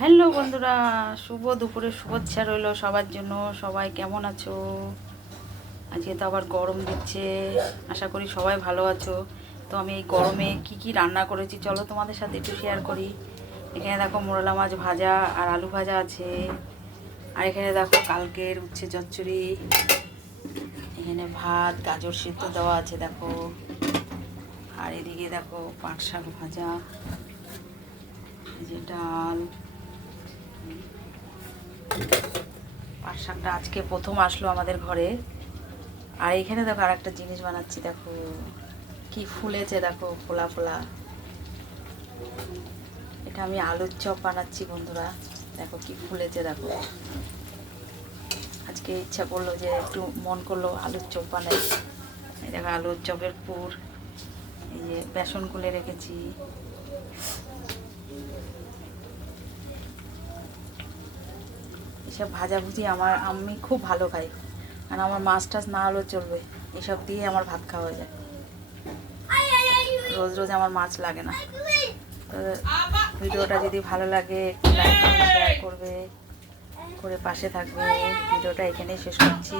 Hello বন্ধুরা, শুভ দুপুরের শুভেচ্ছা রইল সবার জন্য। সবাই কেমন আছো? আজকে তো আবার গরম দিচ্ছে, আশা করি সবাই ভালো আছো। তো আমি এই গরমে কি কি রান্না করেছি চলো তোমাদের সাথে একটু শেয়ার করি। এখানে দেখো মোরলা মাছ ভাজা আর আলু ভাজা আছে। আর এখানে দেখো কালকের উচ্ছে চচ্চড়ি, এখানে ভাত গাজর সিদ্ধ দেওয়া আছে দেখো। আর এদিকে দেখো পাট শাক ভাজা, এই যে ডাল। পাট শাকটা আজকে প্রথম আসলো আমাদের ঘরে। আর এখানে দেখো আর একটা জিনিস বানাচ্ছি, দেখো কি ফুলেছে, দেখো ফোলা ফোলা। এটা আমি আলুর চপ বানাচ্ছি বন্ধুরা, দেখো কি ফুলেছে দেখো। আজকে ইচ্ছা করলো যে একটু মন করলো আলুর চপ বানাই। এই দেখো আলুর চপের পুর, এই যে বেসন গুলে রেখেছি। এসব ভাজাভুজি আমি খুব ভালো খাই, আর আমার মাছ টাছ না হলেও চলবে, এসব দিয়ে আমার ভাত খাওয়া যায়। রোজ রোজ আমার মাছ লাগে না। তো ভিডিওটা যদি ভালো লাগে একটু লাইক করবে, শেয়ার করবে, করে পাশে থাকবে। ভিডিওটা এখানেই শেষ করছি।